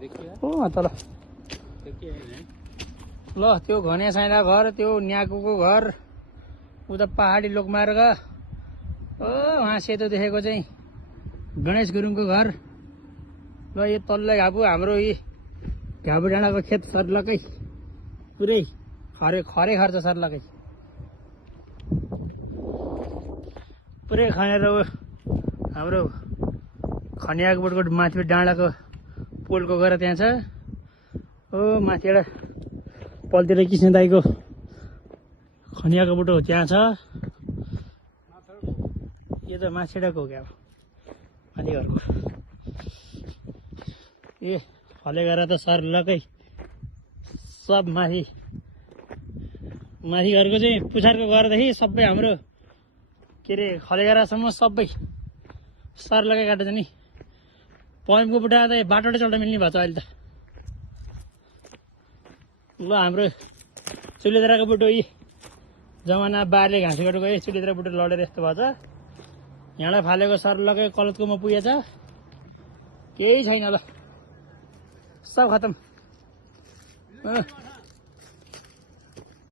ओ तल ल त्यो घने साइना घर त्यो न्याकुको घर उता पहाडी लोकमार्ग वहाँ सेतो देखेको चाहिँ गणेश गुरुङको घर ल यो तल्लो घापु हाम्रो यी घापु डाँडाको खेत सर्लकै पुरै खरे खर्च सर्लकै पुरै खनेर हाम्रो खनियाको बोटको माथि डाँडाको पोलको घर त्यहाँ छ ओ माथि एउटा पल्तिर कृष्ण दाईको खनियाको बोटो त्यहाँ छ यो त माछेडाको हो क्या माथि घरको ए फलेगरा त सर्लकै सब माथि घरको चाहिँ पुछारको घरदेखि सबै हाम्रो के अरे खलेगरासम्म सबै सर्लकै काटेछ नि पम्पको बुटा त बाटो चल्टा मिल्ने भएको छ अहिले त ल हाम्रो चुलेद्राको बुटो यी जमाना बारले घाँसी काटेको गयो चुलेद्रा बुटो लडेर यस्तो भएको छ यहाँलाई फालेको सर्लकै कलतकोमा पुगेछ केही छैन ल सब खतम